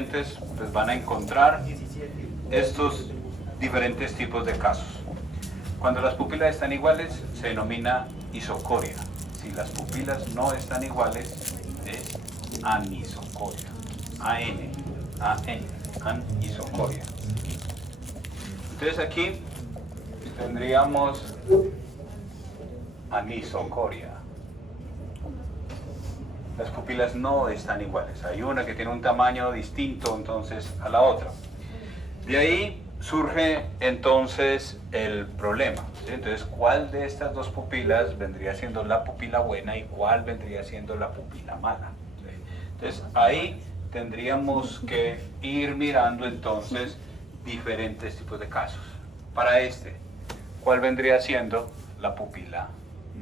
pues van a encontrar estos diferentes tipos de casos. Cuando las pupilas están iguales se denomina isocoria. Si las pupilas no están iguales es anisocoria. Anisocoria. Entonces aquí tendríamos anisocoria. Las pupilas no están iguales. Hay una que tiene un tamaño distinto entonces a la otra. De ahí surge entonces el problema, ¿sí? Entonces, ¿cuál de estas dos pupilas vendría siendo la pupila buena y cuál vendría siendo la pupila mala? ¿Sí? Entonces, ahí tendríamos que ir mirando entonces diferentes tipos de casos. Para este, ¿cuál vendría siendo la pupila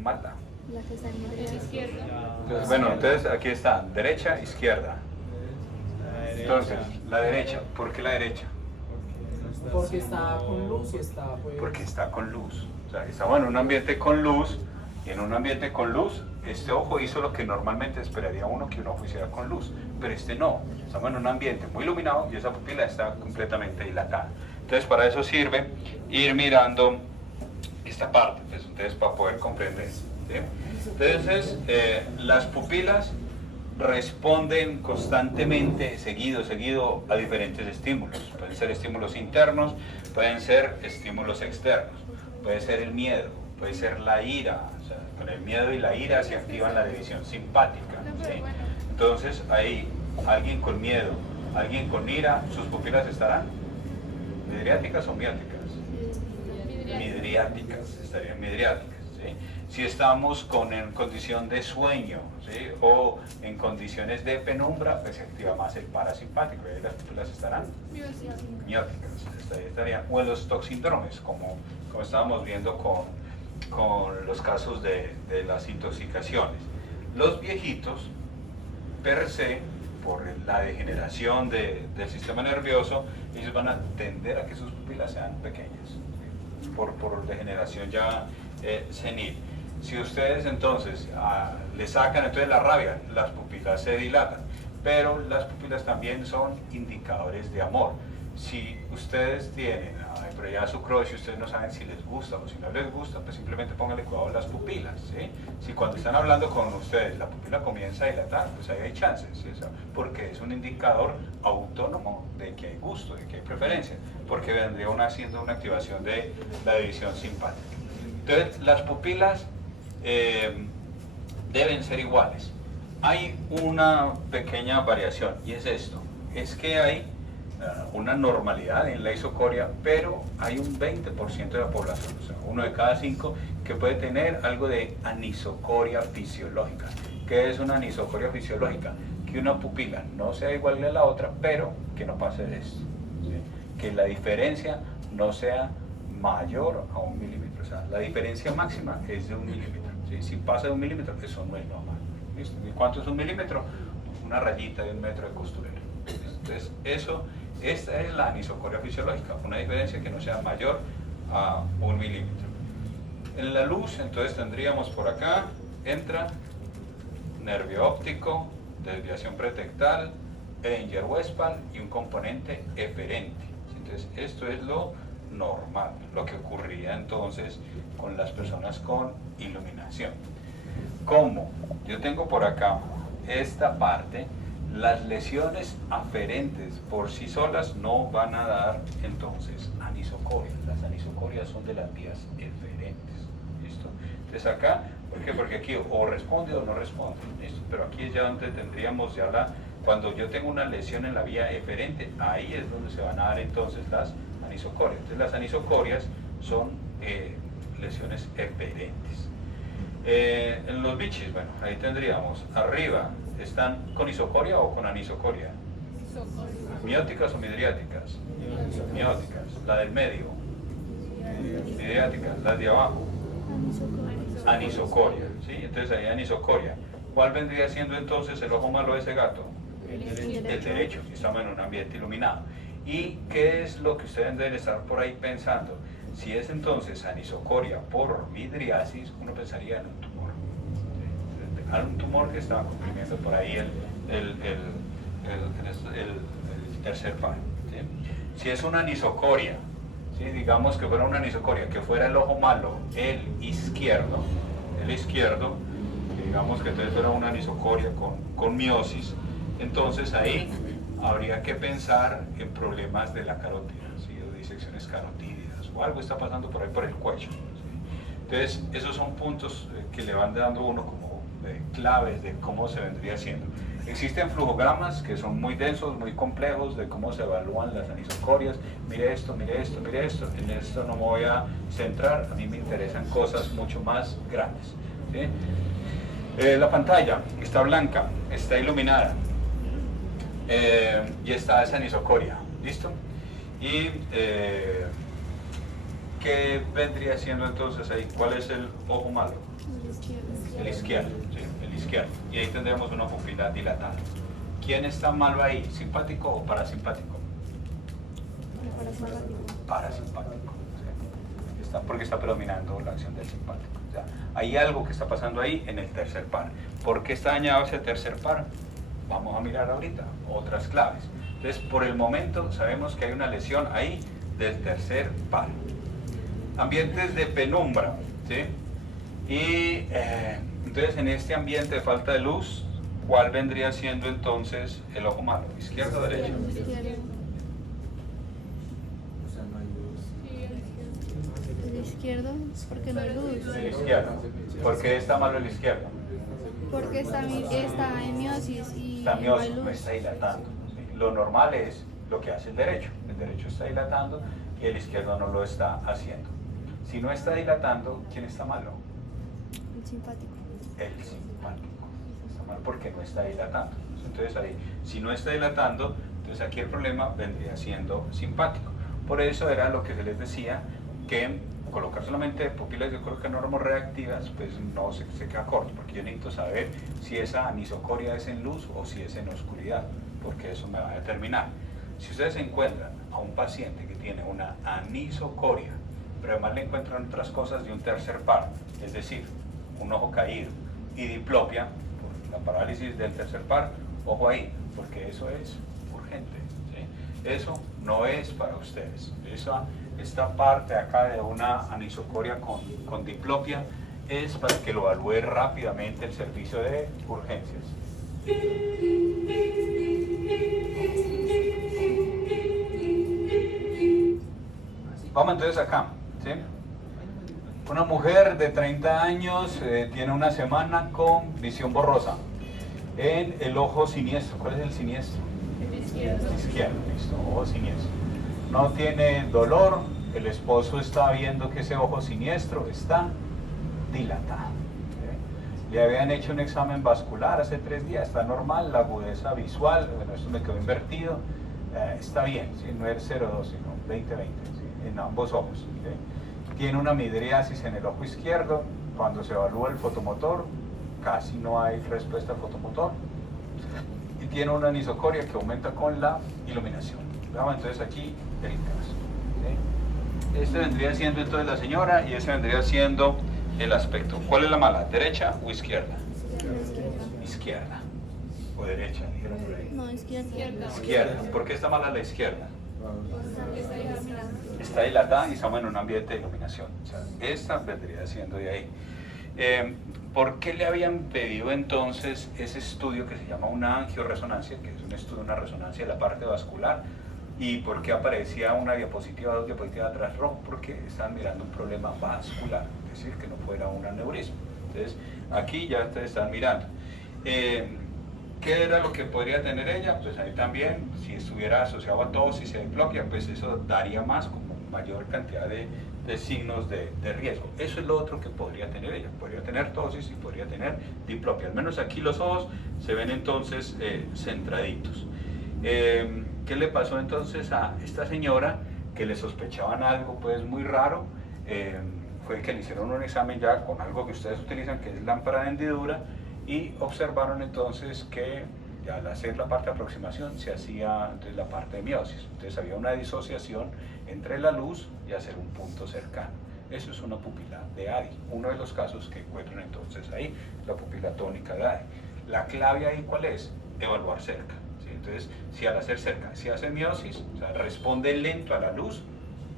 mala? La que está en la izquierda. Entonces, bueno, entonces aquí está, derecha, izquierda. Entonces, la derecha, ¿por qué la derecha? Porque está con luz y está pues... Porque está con luz. O sea, estamos en un ambiente con luz, y en un ambiente con luz, este ojo hizo lo que normalmente esperaría uno que un ojo hiciera con luz, pero este no. Estamos en un ambiente muy iluminado y esa pupila está completamente dilatada. Entonces, para eso sirve ir mirando esta parte, pues, entonces, para poder comprender. ¿Sí? Entonces, las pupilas responden constantemente, seguido a diferentes estímulos. Pueden ser estímulos internos, pueden ser estímulos externos, puede ser el miedo, puede ser la ira. O sea, con el miedo y la ira se activa la división simpática, ¿sí? Entonces, ahí, alguien con miedo, alguien con ira, ¿sus pupilas estarán midriáticas o mióticas? Midriáticas, estarían midriáticas. ¿Sí? Si estamos en condición de sueño, ¿sí? O en condiciones de penumbra, pues se activa más el parasimpático, y ahí las pupilas estarán mióticas, estarían, o en los toxindromes, como estábamos viendo con los casos de las intoxicaciones. Los viejitos, per se, por la degeneración del sistema nervioso, ellos van a tender a que sus pupilas sean pequeñas, ¿sí? por degeneración ya senil. Si ustedes entonces le sacan entonces la rabia, las pupilas se dilatan, pero las pupilas también son indicadores de amor. Si ustedes tienen pero ya su crush y ustedes no saben si les gusta o si no les gusta, pues simplemente pónganle cuidado a las pupilas, ¿sí? Si cuando están hablando con ustedes la pupila comienza a dilatar, pues ahí hay chances, ¿sí? Porque es un indicador autónomo de que hay gusto, de que hay preferencia, porque vendría haciendo una activación de la división simpática. Entonces, las pupilas deben ser iguales. Hay una pequeña variación y es esto, es que hay una normalidad en la isocoria, pero hay un 20% de la población, o sea, 1 de cada 5, que puede tener algo de anisocoria fisiológica. ¿Qué es una anisocoria fisiológica? Que una pupila no sea igual a la otra, pero que no pase de esto, ¿sí? Que la diferencia no sea mayor a 1 milímetro, o sea, la diferencia máxima es de 1 milímetro, ¿sí? Si pasa de 1 milímetro, eso no es normal. ¿Listo? ¿Y cuánto es 1 milímetro? Una rayita de 1 metro de costurero. Entonces, esta es la anisocoria fisiológica, una diferencia que no sea mayor a 1 milímetro. En la luz, entonces tendríamos por acá, entra nervio óptico, desviación pretectal, Edinger-Westphal y un componente eferente. Entonces, esto es lo normal, lo que ocurría entonces con las personas con iluminación. ¿Cómo? Yo tengo por acá esta parte. Las lesiones aferentes por sí solas no van a dar entonces anisocorias. Las anisocorias son de las vías eferentes. ¿Listo? Entonces acá, ¿por qué? Porque aquí o responde o no responde. ¿Listo? Pero aquí es ya donde tendríamos ya cuando yo tengo una lesión en la vía eferente, ahí es donde se van a dar entonces las anisocorias. Entonces las anisocorias son lesiones eferentes. En los bichis, bueno, ahí tendríamos arriba. ¿Están con isocoria o con anisocoria? ¿Mióticas o midriáticas? Mióticas. La del medio. Midriáticas. Las de abajo. Anisocoria. ¿Sí? Entonces ahí anisocoria. ¿Cuál vendría siendo entonces el ojo malo de ese gato? El derecho, si estamos en un ambiente iluminado. ¿Y qué es lo que ustedes deben estar por ahí pensando? Si es entonces anisocoria por midriasis, uno pensaría en un tumor. Un tumor que estaba comprimiendo por ahí tercer par. ¿Sí? Si es una anisocoria, ¿sí? Digamos que fuera una anisocoria, que fuera el ojo malo, el izquierdo, que digamos que entonces fuera una anisocoria con miosis, entonces ahí habría que pensar en problemas de la carótida, ¿sí? O disecciones carotídeas, o algo está pasando por ahí por el cuello. ¿Sí? Entonces, esos son puntos que le van dando uno como claves de cómo se vendría haciendo. Existen flujogramas que son muy densos, muy complejos, de cómo se evalúan las anisocorias. Mire esto, mire esto, mire esto. En esto no me voy a centrar, a mí me interesan cosas mucho más grandes. ¿Sí? La pantalla está blanca, está iluminada y está esa anisocoria. ¿Listo? Y ¿qué vendría siendo entonces ahí? ¿Cuál es el ojo malo? El izquierdo, ¿sí? El izquierdo. Y ahí tendremos una pupila dilatada. ¿Quién está malo ahí? ¿Simpático o parasimpático? Parasimpático. ¿Sí? Porque está predominando la acción del simpático. O sea, hay algo que está pasando ahí en el tercer par. ¿Por qué está dañado ese tercer par? Vamos a mirar ahorita otras claves. Entonces, por el momento sabemos que hay una lesión ahí del tercer par. Ambientes de penumbra, ¿sí? Y entonces en este ambiente de falta de luz, ¿cuál vendría siendo entonces el ojo malo? ¿Izquierdo o derecho? El izquierdo, porque no hay luz. El izquierdo. ¿Por qué está malo el izquierdo? Porque está en miosis y Está no hay miosis, luz. no está dilatando. ¿Sí? Lo normal es lo que hace el derecho. El derecho está dilatando y el izquierdo no lo está haciendo. Si no está dilatando, ¿quién está malo? El simpático. El simpático. Está malo porque no está dilatando. Entonces ahí, si no está dilatando, entonces aquí el problema vendría siendo simpático. Por eso era lo que se les decía, que colocar solamente pupilas yo creo que normorreactivas, pues no se queda corto, porque yo necesito saber si esa anisocoria es en luz o si es en oscuridad, porque eso me va a determinar. Si ustedes encuentran a un paciente que tiene una anisocoria, pero además le encuentran otras cosas de un tercer par, es decir, un ojo caído y diplopia, por la parálisis del tercer par, ojo ahí, porque eso es urgente. ¿Sí? Eso no es para ustedes. Esta parte acá de una anisocoria con diplopia es para que lo evalúe rápidamente el servicio de urgencias. Vamos entonces acá. ¿Sí? Una mujer de 30 años tiene una semana con visión borrosa en el ojo siniestro. ¿Cuál es el siniestro? El izquierdo. Izquierdo, listo, ojo siniestro. No tiene dolor, el esposo está viendo que ese ojo siniestro está dilatado. ¿Sí? Le habían hecho un examen vascular hace 3 días, está normal, la agudeza visual, bueno, esto me quedó invertido, está bien, ¿sí? No es 0,2, sino 20-20, ¿sí? En ambos ojos. ¿Sí? Tiene una midriasis en el ojo izquierdo, cuando se evalúa el fotomotor, casi no hay respuesta al fotomotor, y tiene una anisocoria que aumenta con la iluminación. Veamos entonces aquí el caso. ¿Sí? Este vendría siendo entonces la señora y este vendría siendo el aspecto. ¿Cuál es la mala? ¿Derecha o izquierda? Izquierda. ¿O derecha? Dijeron por ahí. No, izquierda. Izquierda. ¿Por qué está mala la izquierda? Está iluminada. Está dilatada y estamos en un ambiente de iluminación. O sea, esta vendría siendo de ahí. ¿Por qué le habían pedido entonces ese estudio que se llama una angioresonancia, que es un estudio, una resonancia de la parte vascular? ¿Y por qué aparecía una diapositiva, 2 diapositivas atrás rojo? Porque estaban mirando un problema vascular, es decir, que no fuera un aneurisma. Entonces, aquí ya ustedes están mirando. ¿Qué era lo que podría tener ella? Pues ahí también, si estuviera asociado a tosis y a diplopia, pues eso daría más, como mayor cantidad de signos de riesgo. Eso es lo otro que podría tener ella. Podría tener tosis y podría tener diplopia. Al menos aquí los ojos se ven entonces centraditos. ¿Qué le pasó entonces a esta señora? Que le sospechaban algo pues muy raro. Fue que le hicieron un examen ya con algo que ustedes utilizan, que es lámpara de hendidura, y observaron entonces que al hacer la parte de aproximación se hacía entonces la parte de miosis. Entonces había una disociación entre la luz y hacer un punto cercano. Eso es una pupila de ADI. Uno de los casos que encuentran entonces ahí, la pupila tónica de ADI. La clave ahí, ¿cuál es? Evaluar cerca. ¿Sí? Entonces, si al hacer cerca, si hace miosis, o sea, responde lento a la luz,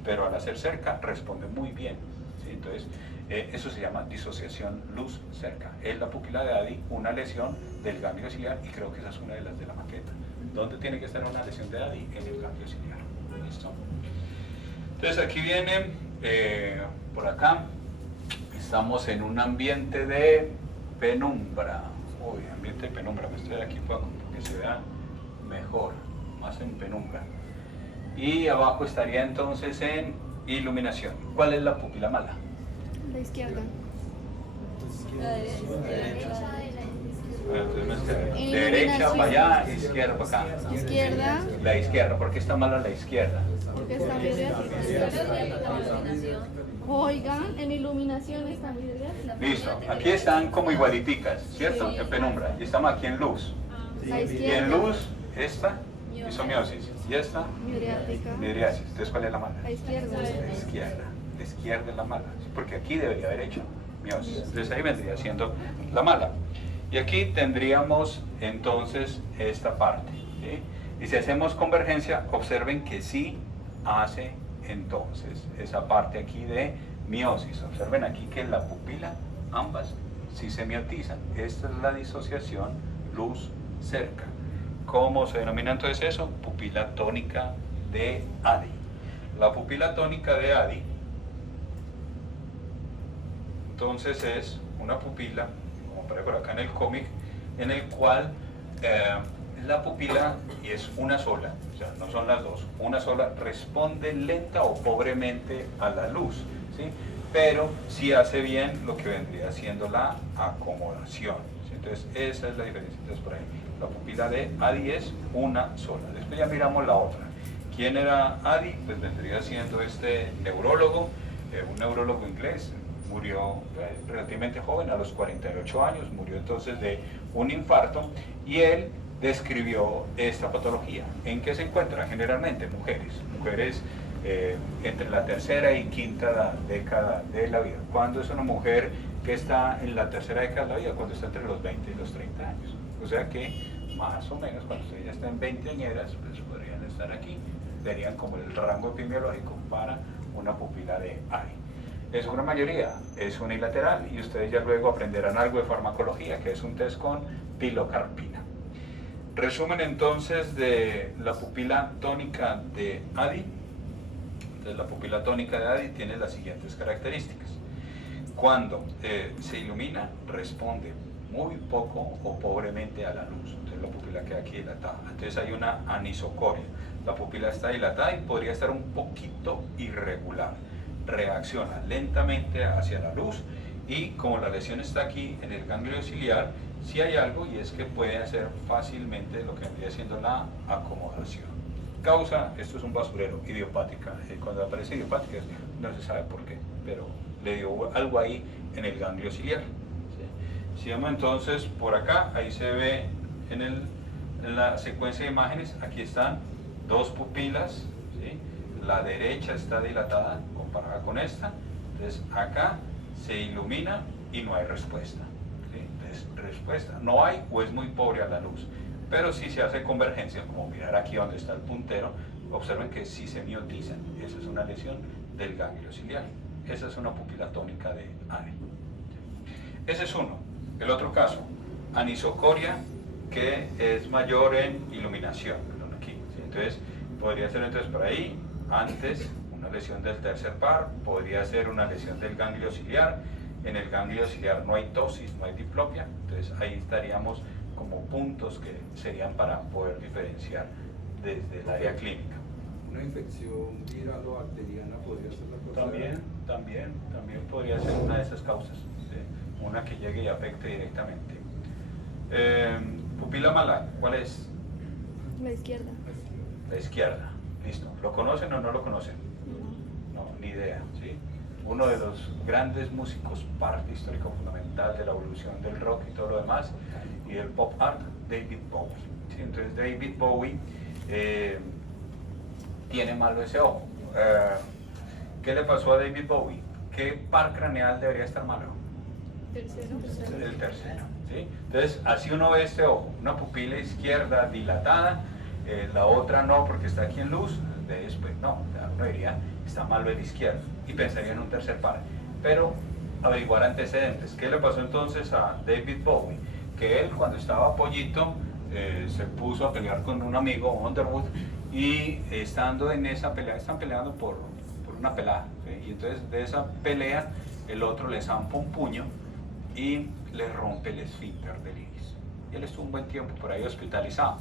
pero al hacer cerca responde muy bien, ¿sí? Entonces, eso se llama disociación luz cerca. Es la pupila de ADI, una lesión del ganglio ciliar, y creo que esa es una de las de la maqueta. ¿Dónde tiene que estar una lesión de ADI? En el ganglio ciliar. ¿Listo? Entonces aquí viene, por acá, estamos en un ambiente de penumbra. Uy, ambiente de penumbra, me estoy aquí para que se vea mejor, más en penumbra. Y abajo estaría entonces en iluminación. ¿Cuál es la pupila mala? La izquierda. Entonces me escribe, En derecha iluminación. para allá, izquierda para acá. Izquierda, La izquierda, ¿por qué está mala la izquierda? porque está vidriada. Oigan, en iluminación está vidriada. Listo, aquí están como igualiticas, ¿cierto? En penumbra. Y estamos aquí en luz. La Y en izquierda, luz, esta, isomiosis. Y esta, vidriática. midriasis. Entonces, ¿cuál es la mala? La izquierda. La izquierda. La izquierda es la mala. Porque aquí debería haber hecho miosis. Entonces ahí vendría siendo la mala. Y aquí tendríamos entonces esta parte, ¿sí? Y si hacemos convergencia, observen que sí hace entonces esa parte aquí de miosis. Observen aquí que la pupila, ambas, sí se miotizan. Esta es la disociación luz cerca. ¿Cómo se denomina entonces eso? Pupila tónica de ADI. La pupila tónica de ADI entonces es una pupila, como aparece por acá en el cómic, en el cual la pupila, y es una sola, o sea, no son las dos, una sola, responde lenta o pobremente a la luz, ¿sí? Pero sí hace bien lo que vendría siendo la acomodación, ¿sí? Entonces esa es la diferencia. Entonces por ahí, la pupila de ADI es una sola. Después ya miramos la otra. ¿Quién era ADI? Pues vendría siendo este neurólogo, un neurólogo inglés. Murió relativamente joven, a los 48 años, murió entonces de un infarto, y él describió esta patología. ¿En qué se encuentra? Generalmente mujeres entre la tercera y quinta década de la vida. ¿Cuándo es una mujer que está en la tercera década de la vida? Cuando está entre los 20 y los 30 años. O sea que más o menos cuando ustedes ya estén veinteañeras, pues podrían estar aquí, verían como el rango epidemiológico para una pupila de ADI. Es una mayoría, es unilateral, y ustedes ya luego aprenderán algo de farmacología, que es un test con pilocarpina. Resumen entonces de la pupila tónica de ADI. Entonces la pupila tónica de ADI tiene las siguientes características. Cuando se ilumina, responde muy poco o pobremente a la luz. Entonces la pupila queda aquí dilatada. Entonces hay una anisocoria. La pupila está dilatada y podría estar un poquito irregular. Reacciona lentamente hacia la luz, y como la lesión está aquí en el ganglio ciliar, sí hay algo, y es que puede hacer fácilmente lo que vendría siendo la acomodación. Causa, esto es un basurero, idiopática. Cuando aparece idiopática no se sabe por qué, pero le dio algo ahí en el ganglio ciliar. ¿Sí? Si vemos entonces por acá, ahí se ve en la secuencia de imágenes, aquí están dos pupilas, ¿sí? La derecha está dilatada comparada con esta, entonces acá se ilumina y no hay respuesta, ¿sí? Entonces respuesta no hay, o es muy pobre a la luz, pero si se hace convergencia, como mirar aquí donde está el puntero, observen que sí se miotizan. Esa es una lesión del ganglio ciliar. Esa es una pupila tónica de ADI. Ese es uno. El otro caso, anisocoria, que es mayor en iluminación, aquí, ¿sí? Entonces podría ser entonces por ahí antes una lesión del tercer par, podría ser una lesión del ganglio ciliar. En el ganglio ciliar no hay ptosis, no hay diplopia, entonces ahí estaríamos como puntos que serían para poder diferenciar desde el área clínica. Una infección viral o bacteriana podría ser la causa. También podría ser una de esas causas, ¿sí? Una que llegue y afecte directamente. Pupila mala, ¿cuál es? La izquierda. La izquierda. Listo. ¿Lo conocen o no lo conocen? No, ni idea, ¿sí? Uno de los grandes músicos, parte histórico fundamental de la evolución del rock y todo lo demás, y del pop art, David Bowie. ¿Sí? Entonces David Bowie tiene malo ese ojo. ¿Qué le pasó a David Bowie? ¿Qué par craneal debería estar malo? Tercero. El tercero. ¿Sí? Entonces, así uno ve este ojo, una pupila izquierda dilatada, la otra no porque está aquí en luz, de después no, uno diría está malo el izquierdo y pensaría en un tercer par. Pero averiguar antecedentes. ¿Qué le pasó entonces a David Bowie? Que él cuando estaba pollito se puso a pelear con un amigo, Underwood, y estando en esa pelea, están peleando por una pelada, ¿sí? Y entonces de esa pelea el otro le zampa un puño y le rompe el esfínter del iris. Y él estuvo un buen tiempo por ahí hospitalizado.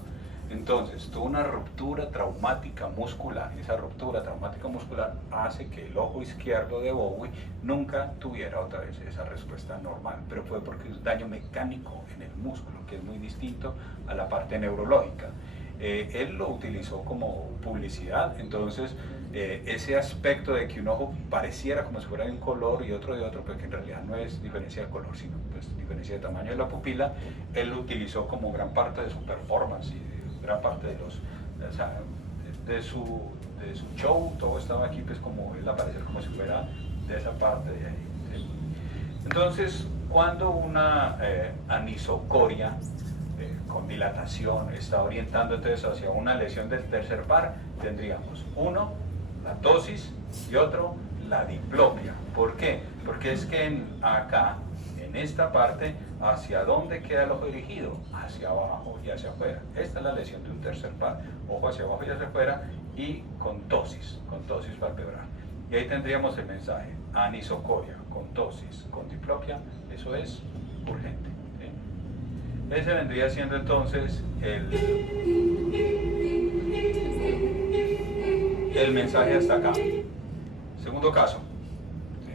Entonces tuvo una ruptura traumática muscular. Esa ruptura traumática muscular hace que el ojo izquierdo de Bowie nunca tuviera otra vez esa respuesta normal, pero fue porque es daño mecánico en el músculo, que es muy distinto a la parte neurológica. Él lo utilizó como publicidad, entonces ese aspecto de que un ojo pareciera como si fuera de un color y otro de otro, pero que en realidad no es diferencia de color, sino pues diferencia de tamaño de la pupila, él lo utilizó como gran parte de su performance y de gran parte de los, o sea, de su show, todo estaba aquí pues como él aparecer como si fuera de esa parte de ahí, ¿sí? Entonces, cuando una anisocoria con dilatación está orientando entonces hacia una lesión del tercer par, tendríamos uno, la ptosis, y otro, la diplopia. ¿Por qué? Porque es que acá, en esta parte, ¿hacia dónde queda el ojo dirigido? Hacia abajo y hacia afuera. Esta es la lesión de un tercer par, ojo hacia abajo y hacia afuera, y con tosis palpebral. Y ahí tendríamos el mensaje: anisocoria, con tosis, con diplopia, eso es urgente, ¿sí? Ese vendría siendo entonces el mensaje hasta acá. Segundo caso, ¿sí?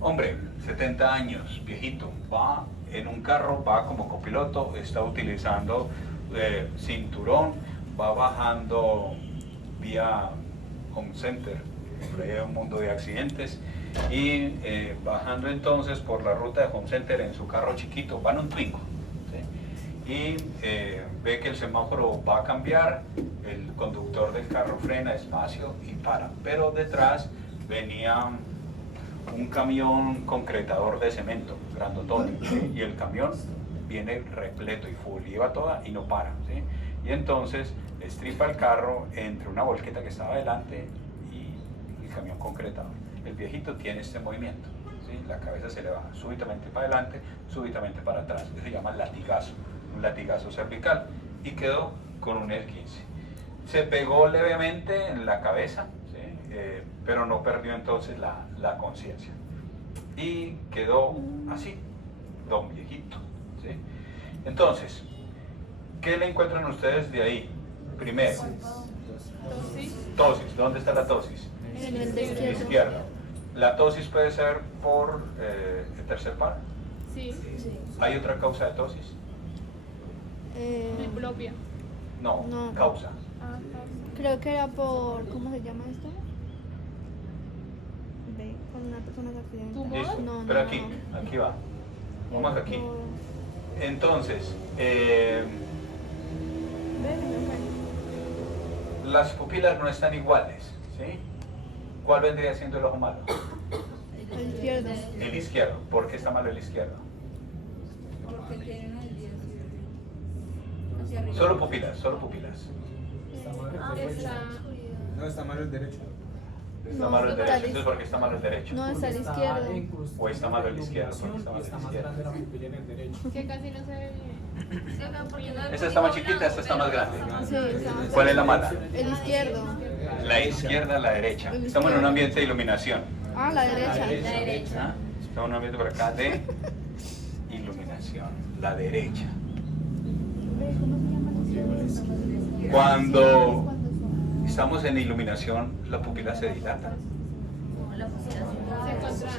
Hombre, 70 años, viejito, va en un carro, va como copiloto, está utilizando cinturón, va bajando vía Home Center, por ahí hay un mundo de accidentes, y bajando entonces por la ruta de Home Center en su carro chiquito, va en un Twingo, ¿sí? Y ve que el semáforo va a cambiar, el conductor del carro frena despacio y para, pero detrás venía un camión concretador de cemento, grandotón, ¿sí? Y el camión viene repleto y full, y va toda y no para, ¿sí? Y entonces estripa el carro entre una volqueta que estaba delante y el camión concretador. El viejito tiene este movimiento, ¿sí? La cabeza se le va súbitamente para adelante, súbitamente para atrás, eso se llama latigazo, un latigazo cervical, y quedó con un esguince. Se pegó levemente en la cabeza, pero no perdió entonces la conciencia y quedó así, don viejito, ¿sí? Entonces, ¿qué le encuentran ustedes de ahí? Primero, tosis. ¿Dónde está la tosis? En el En la izquierda. ¿La tosis puede ser por el tercer par? Sí. ¿Hay otra causa de tosis? Diplopia. No, No. causa. Creo que era por, ¿cómo se llama esto? Ve, cuando una persona se accidenta. ¿Tumor? Listo, No, pero no, aquí, no. aquí va. Vamos aquí. Por- Entonces, Ve, no las pupilas no están iguales, ¿sí? ¿Cuál vendría siendo el ojo malo? sé. El izquierdo. El izquierdo. ¿Por qué está malo el izquierdo? Porque tienen el día hacia arriba. Solo pupilas, solo pupilas. No, está mal el derecho. Está No, malo el está derecho. el- Entonces, ¿por qué está malo el derecho? No, está el Porque izquierdo. incrustada O está mal el la izquierdo, porque está iluminación mal y el está más izquierdo. grande la pupila en el derecho. Que casi no se ve bien. Esta está más chiquita, esta está más grande. Sí, está más- ¿Cuál es la mala? El izquierdo. La izquierda, la derecha. Estamos en un ambiente de iluminación. Ah, la derecha. ¿Ah? Estamos en un ambiente por acá de iluminación. La derecha. Ve, ¿cómo se llama eso? Cuando estamos en iluminación, la pupila se dilata.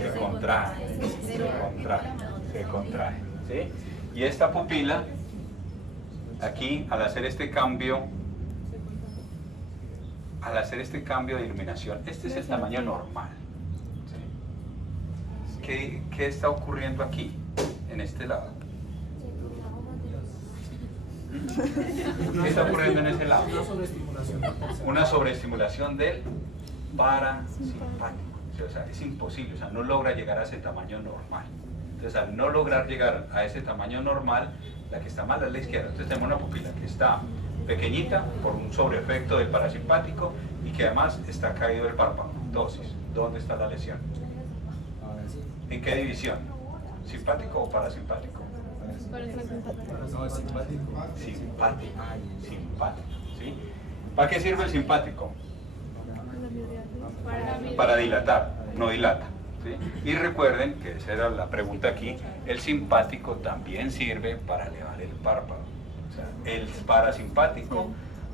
Se contrae, se contrae, ¿sí? Y esta pupila, aquí, al hacer este cambio de iluminación, este es el tamaño normal, ¿sí? ¿Qué está ocurriendo aquí, en este lado? ¿Qué está ocurriendo en ese lado? Una sobreestimulación del tercer Una sobreestimulación del parasimpático. O sea, es imposible, o sea, no logra llegar a ese tamaño normal. Entonces, al no lograr llegar a ese tamaño normal, la que está mal es la izquierda. Entonces, tenemos una pupila que está pequeñita por un sobreefecto del parasimpático y que además está caído el párpado. Dosis. ¿Dónde está la lesión? ¿En qué división? ¿Simpático o parasimpático? Para Simpático. Simpático. ¿Sí? ¿Para qué sirve el simpático? Para dilatar, no dilata. ¿Sí? Y recuerden que esa era la pregunta aquí, el simpático también sirve para elevar el párpado. O sea, el parasimpático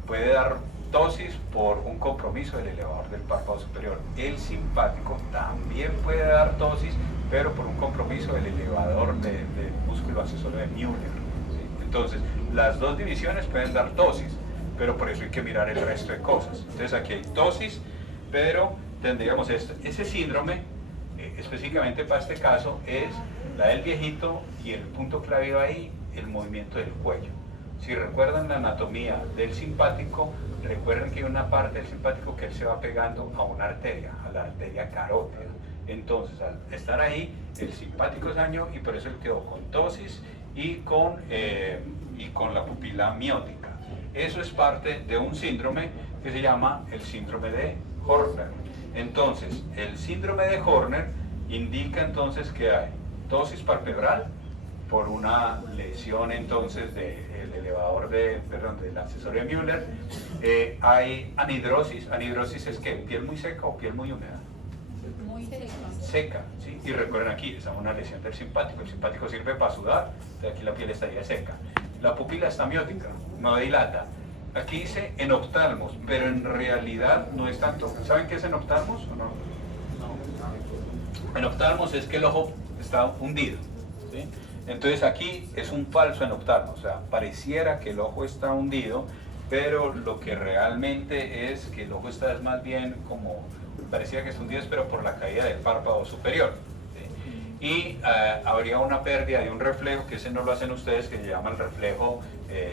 puede dar tosis por un compromiso del elevador del párpado superior. El simpático también puede dar tosis, pero por un compromiso del elevador del músculo accesorio de Müller. ¿Sí? Entonces, las dos divisiones pueden dar tosis, pero por eso hay que mirar el resto de cosas. Entonces, aquí hay tosis, pero tendríamos esto. Ese síndrome, específicamente para este caso, es la del viejito y el punto clave ahí, el movimiento del cuello. Si recuerdan la anatomía del simpático, recuerden que hay una parte del simpático que él se va pegando a una arteria, a la arteria carótida. Entonces, al estar ahí, el simpático es daño y por eso él quedó con tosis y con la pupila miótica. Eso es parte de un síndrome que se llama el síndrome de Horner. Entonces, el síndrome de Horner indica entonces que hay tosis palpebral por una lesión entonces del elevador del accesorio de Müller. Hay anhidrosis. Anhidrosis es que piel muy seca o piel muy húmeda. Muy seca. Seca, ¿sí? Y recuerden aquí, esa es una lesión del simpático. El simpático sirve para sudar, entonces aquí la piel estaría seca. La pupila está miótica, no dilata. Aquí dice enoftalmos, pero en realidad no es tanto. ¿Saben qué es enoftalmos o no? Enoftalmos es que el ojo está hundido, ¿sí? Entonces aquí es un falso enoftalmo, o sea, pareciera que el ojo está hundido, pero lo que realmente es que el ojo está es más bien como, parecía que está hundido, pero por la caída del párpado superior. ¿Sí? Y habría una pérdida de un reflejo, que ese no lo hacen ustedes, que se llama el reflejo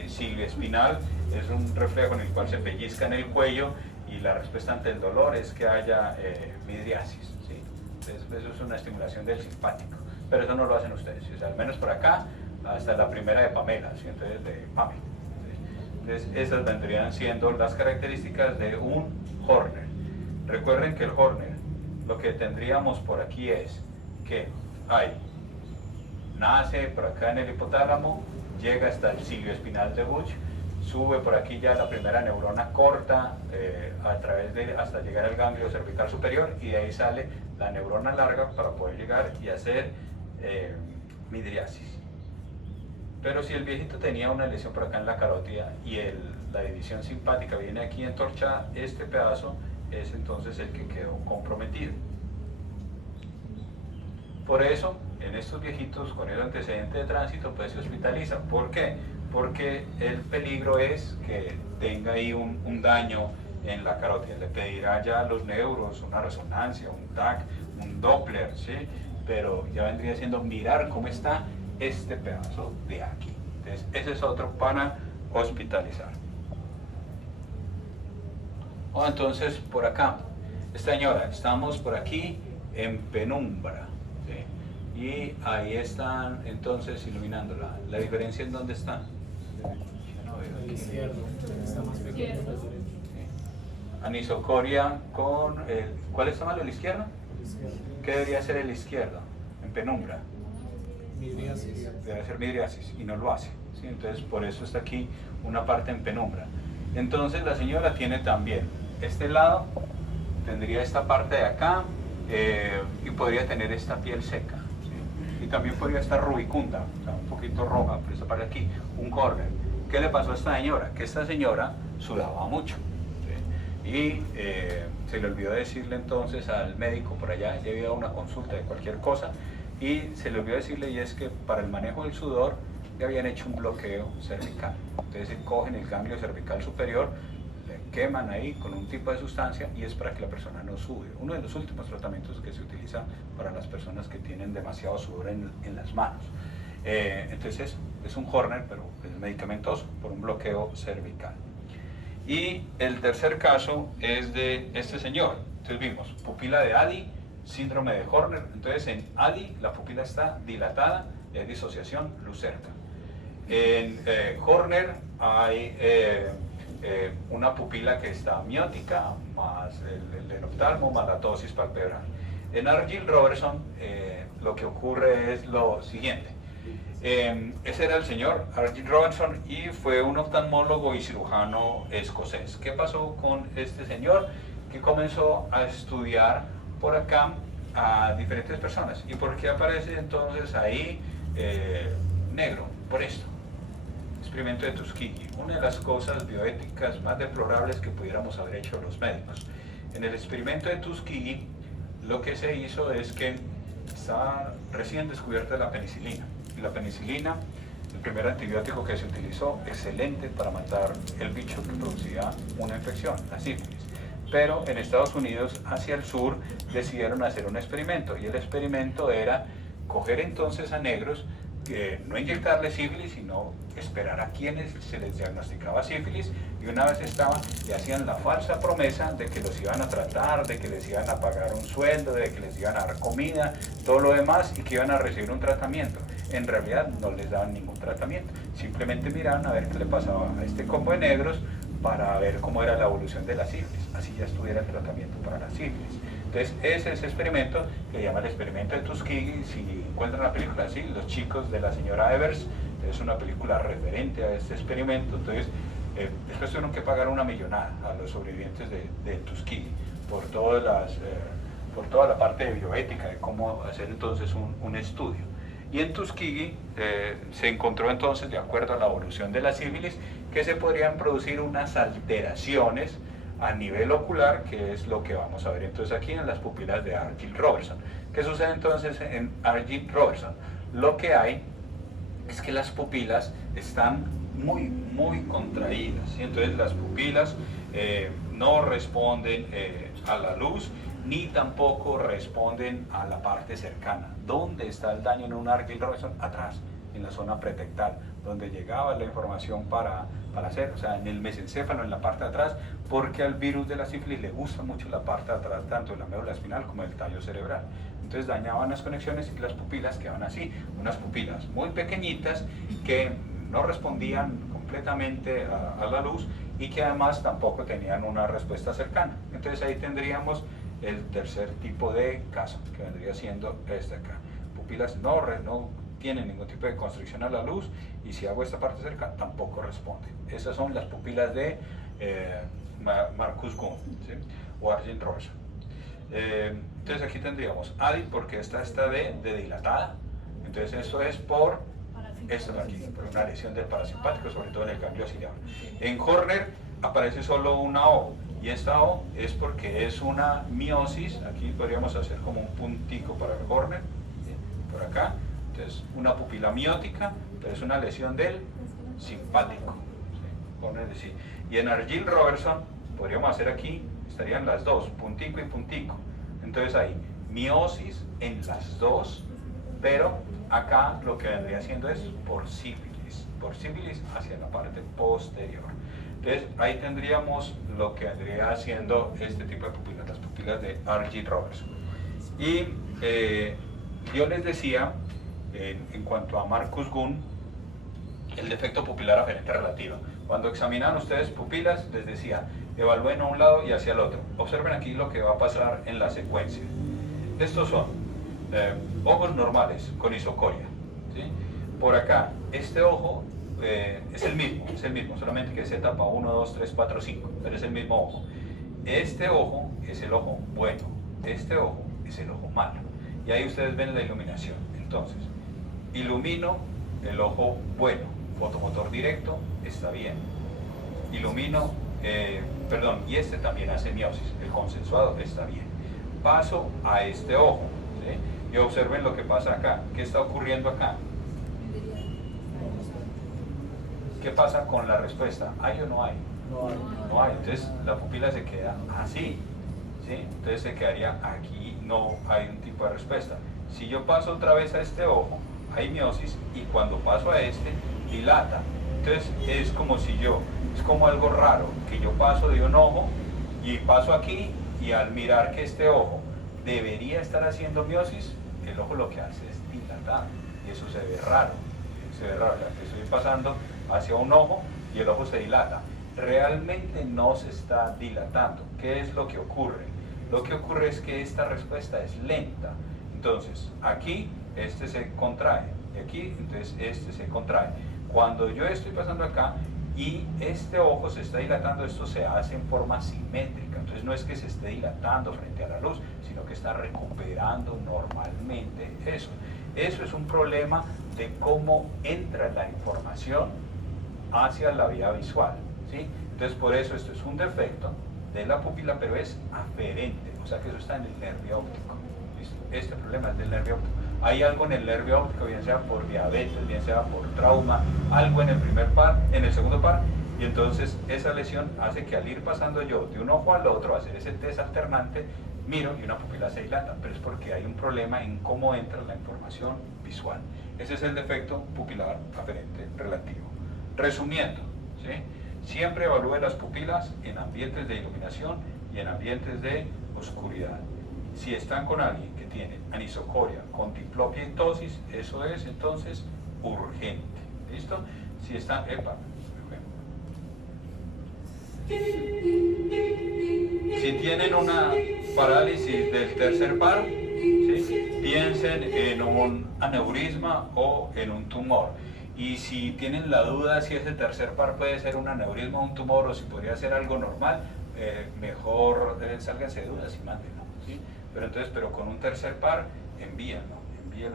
cilioespinal. Es un reflejo en el cual se pellizca en el cuello y la respuesta ante el dolor es que haya midriasis. ¿Sí? Entonces eso es una estimulación del simpático, pero eso no lo hacen ustedes. O sea, al menos por acá, hasta la primera de Pamela, ¿sí? Entonces de Pamela. Entonces esas vendrían siendo las características de un Horner. Recuerden que el Horner, lo que tendríamos por aquí es que nace por acá en el hipotálamo, llega hasta el cilio espinal de Buch, sube por aquí ya la primera neurona corta hasta llegar al ganglio cervical superior y de ahí sale la neurona larga para poder llegar y hacer midriasis. Pero si el viejito tenía una lesión por acá en la carótida y la división simpática viene aquí entorchada, este pedazo es entonces el que quedó comprometido. Por eso, en estos viejitos con el antecedente de tránsito, pues se hospitaliza. ¿Por qué? Porque el peligro es que tenga ahí un daño en la carótida. Le pedirá ya a los neuros una resonancia, un TAC, un Doppler, ¿sí? Pero ya vendría siendo mirar cómo está este pedazo de aquí. Entonces, ese es otro para hospitalizar. Entonces, por acá, esta señora, estamos por aquí en penumbra, ¿sí? Y ahí están entonces iluminándola. ¿La diferencia en dónde está? El izquierdo, está más pequeño. Anisocoria con el... ¿Cuál está mal? ¿El izquierdo? ¿Qué debería ser el izquierdo? En penumbra. Midriasis. Debe ser midriasis y no lo hace, ¿sí? Entonces por eso está aquí una parte en penumbra. Entonces la señora tiene también este lado, tendría esta parte de acá y podría tener esta piel seca, ¿sí? Y también podría estar rubicunda, o sea, un poquito roja, por esta parte de aquí, un Horner. ¿Qué le pasó a esta señora? Que esta señora sudaba mucho, ¿sí? Y se le olvidó decirle entonces al médico por allá, ya había una consulta de cualquier cosa, y se le olvidó decirle, y es que para el manejo del sudor le habían hecho un bloqueo cervical. Entonces cogen el ganglio cervical superior, le queman ahí con un tipo de sustancia y es para que la persona no sude. Uno de los últimos tratamientos que se utiliza para las personas que tienen demasiado sudor en las manos. Entonces es un Horner, pero es medicamentoso por un bloqueo cervical. Y el tercer caso es de este señor. Entonces vimos pupila de Addy, síndrome de Horner. Entonces en Addy la pupila está dilatada, hay disociación, luz cerca. En Horner hay una pupila que está miótica, más el enoftalmo, más la ptosis palpebral. En Argyll Robertson lo que ocurre es lo siguiente. Ese era el señor Argyll Robertson y fue un oftalmólogo y cirujano escocés. ¿Qué pasó con este señor? Que comenzó a estudiar por acá a diferentes personas. ¿Y por qué aparece entonces ahí negro? Por esto. Experimento de Tuskegee, una de las cosas bioéticas más deplorables que pudiéramos haber hecho los médicos. En el experimento de Tuskegee, lo que se hizo es que estaba recién descubierta la penicilina. Y la penicilina, el primer antibiótico que se utilizó, excelente para matar el bicho que producía una infección, la sífilis. Pero en Estados Unidos, hacia el sur, decidieron hacer un experimento. Y el experimento era coger entonces a negros, no inyectarles sífilis, sino esperar a quienes se les diagnosticaba sífilis, y una vez estaban, le hacían la falsa promesa de que los iban a tratar, de que les iban a pagar un sueldo, de que les iban a dar comida, todo lo demás, y que iban a recibir un tratamiento. En realidad no les daban ningún tratamiento, simplemente miraban a ver qué le pasaba a este combo de negros para ver cómo era la evolución de la sífilis, así ya estuviera el tratamiento para la sífilis. Entonces ese es el experimento que se llama el experimento de Tuskegee. Si encuentran la película, sí, Los chicos de la señora Evers, es una película referente a este experimento. Entonces después tuvieron que pagar una millonada a los sobrevivientes de Tuskegee por toda la parte de bioética, de cómo hacer entonces un estudio. Y en Tuskegee se encontró entonces, de acuerdo a la evolución de la sífilis, que se podrían producir unas alteraciones a nivel ocular, que es lo que vamos a ver entonces aquí en las pupilas de Argyll Robertson. ¿Qué sucede entonces en Argyll Robertson? Lo que hay es que las pupilas están muy contraídas, y entonces las pupilas no responden a la luz, ni tampoco responden a la parte cercana. ¿Dónde está el daño en un Argyll Robertson? Atrás, en la zona pretectal, donde llegaba la información para hacer, o sea, en el mesencéfalo, en la parte de atrás, porque al virus de la sífilis le gusta mucho la parte de atrás, tanto de la médula espinal como del tallo cerebral. Entonces dañaban las conexiones y las pupilas quedaban así, unas pupilas muy pequeñitas que no respondían completamente a la luz y que además tampoco tenían una respuesta cercana. Entonces ahí tendríamos el tercer tipo de caso, que vendría siendo este acá. Pupilas no tienen ningún tipo de constricción a la luz, y si hago esta parte cerca tampoco responde. Esas son las pupilas de Marcus Gunn, ¿sí? O Argyll Robertson. Entonces aquí tendríamos ADI porque esta está de dilatada, entonces esto es por esto de aquí, por una lesión del parasimpático, sobre todo en el ganglio ciliar. En Horner aparece solo una O, y esta O es porque es una miosis. Aquí podríamos hacer como un puntico para el Horner, ¿sí? Por acá. Entonces, una pupila miótica, pero es una lesión del simpático, ¿sí? Y en Argyll Robertson, podríamos hacer aquí, estarían las dos, puntico y puntico. Entonces hay miosis en las dos, pero acá lo que vendría haciendo es por sífilis hacia la parte posterior. Entonces ahí tendríamos lo que vendría haciendo este tipo de pupilas, las pupilas de Argyll Robertson. Y yo les decía, en cuanto a Marcus Gunn, el defecto pupilar aferente relativa. Cuando examinan ustedes pupilas, les decía, evalúen a un lado y hacia el otro. Observen aquí lo que va a pasar en la secuencia. Estos son ojos normales con isocoria, ¿sí? Por acá, este ojo es el mismo, solamente que es etapa 1, 2, 3, 4, 5, pero es el mismo ojo. Este ojo es el ojo bueno, este ojo es el ojo malo. Y ahí ustedes ven la iluminación. Entonces, ilumino el ojo bueno, fotomotor directo, está bien. Ilumino, y este también hace miosis, el consensuado está bien. Paso a este ojo, ¿sí? Y observen lo que pasa acá. ¿Qué está ocurriendo acá? ¿Qué pasa con la respuesta? ¿Hay o no hay? No hay. Entonces la pupila se queda así, ¿sí? Entonces se quedaría aquí, no hay un tipo de respuesta. Si yo paso otra vez a este ojo, hay miosis, y cuando paso a este, dilata. Entonces es como algo raro, que yo paso de un ojo y paso aquí, y al mirar que este ojo debería estar haciendo miosis, el ojo lo que hace es dilatar, y eso se ve raro, o sea, que estoy pasando hacia un ojo y el ojo se dilata. realmente no se está dilatando. ¿Qué es lo que ocurre? Lo que ocurre es que esta respuesta es lenta. Entonces, aquí este se contrae, y aquí entonces este se contrae. Cuando yo estoy pasando acá y este ojo se está dilatando, esto se hace en forma simétrica. Entonces no es que se esté dilatando frente a la luz, sino que está recuperando normalmente eso. Eso es un problema de cómo entra la información hacia la vía visual, ¿sí? Entonces por eso esto es un defecto de la pupila, pero es aferente, o sea que eso está en el nervio óptico. ¿Listo? Este problema es del nervio óptico. Hay algo en el nervio óptico, bien sea por diabetes, bien sea por trauma, algo en el primer par, en el segundo par, y entonces esa lesión hace que al ir pasando yo de un ojo al otro, hacer ese test alternante, miro y una pupila se dilata, pero es porque hay un problema en cómo entra la información visual. Ese es el defecto pupilar aferente relativo. Resumiendo, ¿sí? Siempre evalúe las pupilas en ambientes de iluminación y en ambientes de oscuridad. Si están con alguien que tiene anisocoria con diplopia y ptosis, eso es entonces urgente. ¿Listo? Si están, si tienen una parálisis del tercer par, ¿sí? Piensen en un aneurisma o en un tumor. Y si tienen la duda si ese tercer par puede ser un aneurisma o un tumor, o si podría ser algo normal, mejor sálganse de dudas y mándenlo, ¿sí? Pero con un tercer par, envíenlo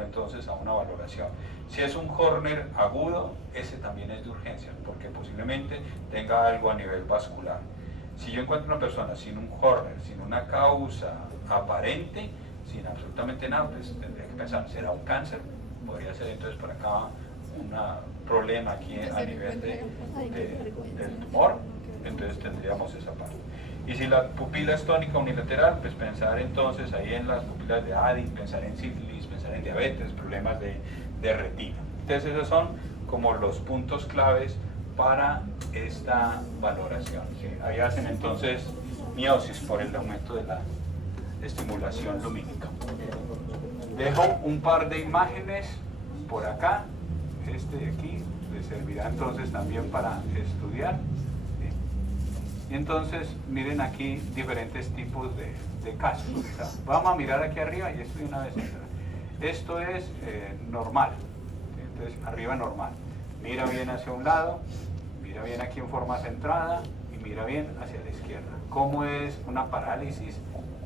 entonces a una valoración. Si es un Horner agudo, ese también es de urgencia, porque posiblemente tenga algo a nivel vascular. Si yo encuentro una persona sin un Horner, sin una causa aparente, sin absolutamente nada, pues tendría que pensar, ¿será un cáncer? Podría ser entonces por acá un problema aquí a nivel del tumor, entonces tendríamos esa parte. Y si la pupila es tónica unilateral, pues pensar entonces ahí en las pupilas de Ading, pensar en sífilis, pensar en diabetes, problemas de retina. Entonces esos son como los puntos claves para esta valoración, ¿sí? Ahí hacen entonces miosis por el aumento de la estimulación lumínica. Dejo un par de imágenes por acá. Este de aquí les servirá entonces también para estudiar, ¿sí? Y entonces miren aquí diferentes tipos de casos. O sea, vamos a mirar aquí arriba y esto de una vez entra. Esto es normal, ¿sí? Entonces arriba normal, mira bien hacia un lado, mira bien aquí en forma centrada y mira bien hacia la izquierda. ¿Cómo es una parálisis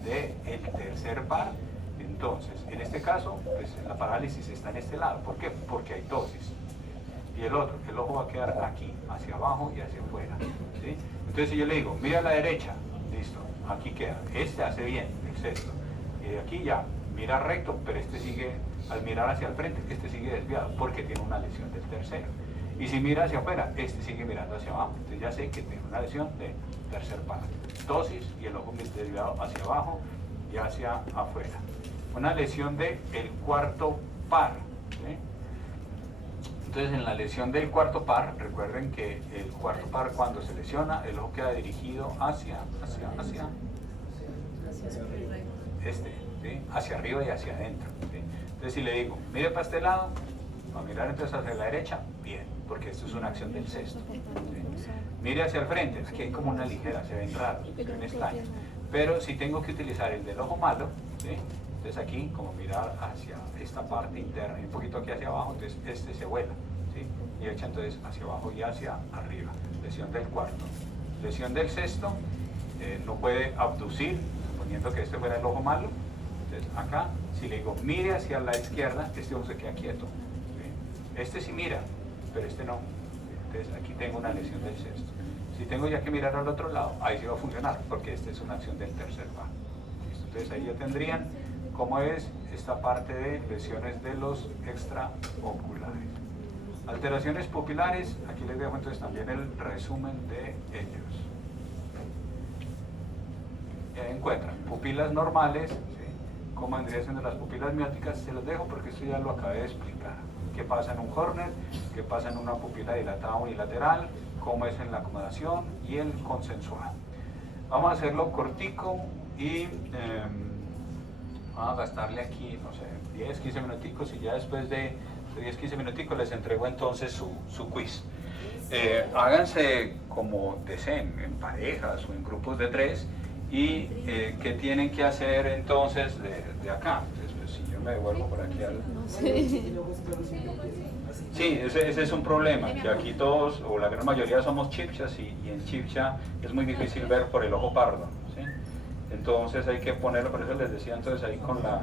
del tercer par? Entonces, en este caso, pues la parálisis está en este lado. ¿Por qué? Porque hay ptosis. Y el otro, el ojo va a quedar aquí, hacia abajo y hacia afuera, ¿sí? Entonces, si yo le digo, mira a la derecha, listo, aquí queda. Este hace bien, el sexto. Y de aquí ya, mira recto, pero este sigue, al mirar hacia el frente, este sigue desviado, porque tiene una lesión del tercero. Y si mira hacia afuera, este sigue mirando hacia abajo. Entonces ya sé que tiene una lesión de tercer par. Ptosis y el ojo desviado hacia abajo y hacia afuera. Una lesión del cuarto par, ¿sí? Entonces en la lesión del cuarto par, recuerden que el cuarto par cuando se lesiona, el ojo queda dirigido hacia ¿sí? Hacia arriba y hacia adentro, ¿sí? Entonces si le digo, mire para este lado, va a mirar entonces hacia la derecha, bien, porque esto es una acción del sexto, ¿sí? Mire hacia el frente, aquí hay como una ligera, se ven raros, se ven extraños, pero si tengo que utilizar el del ojo malo, ¿sí? Entonces aquí, como mirar hacia esta parte interna y un poquito aquí hacia abajo, entonces este se vuela, ¿sí? Y echa entonces hacia abajo y hacia arriba. Lesión del cuarto. Lesión del sexto, no puede abducir, suponiendo que este fuera el ojo malo. Entonces acá, si le digo mire hacia la izquierda, este ojo se queda quieto, ¿sí? Este sí mira, pero este no. Entonces aquí tengo una lesión del sexto. Si tengo ya que mirar al otro lado, ahí sí va a funcionar, porque esta es una acción del tercer par. Entonces ahí ya tendrían cómo es esta parte de lesiones de los extraoculares. Alteraciones pupilares, aquí les dejo entonces también el resumen de ellos. Encuentran pupilas normales, ¿sí? Cómo vendría siendo las pupilas mióticas, se los dejo porque esto ya lo acabé de explicar. ¿Qué pasa en un Horner? ¿Qué pasa en una pupila dilatada unilateral? ¿Cómo es en la acomodación? Y el consensual. Vamos a hacerlo cortico y vamos a gastarle aquí, no sé, 10, 15 minuticos y ya después de 10, 15 minuticos les entrego entonces su quiz. Háganse como deseen, en parejas o en grupos de 3, y ¿qué tienen que hacer entonces de acá? Entonces, pues, si yo me devuelvo por aquí al... No sé. Sí, ese es un problema, que aquí todos, o la gran mayoría somos chipchas, y en chipcha es muy difícil ver por el ojo pardo, ¿sí? Entonces hay que ponerlo, por eso les decía entonces ahí con la...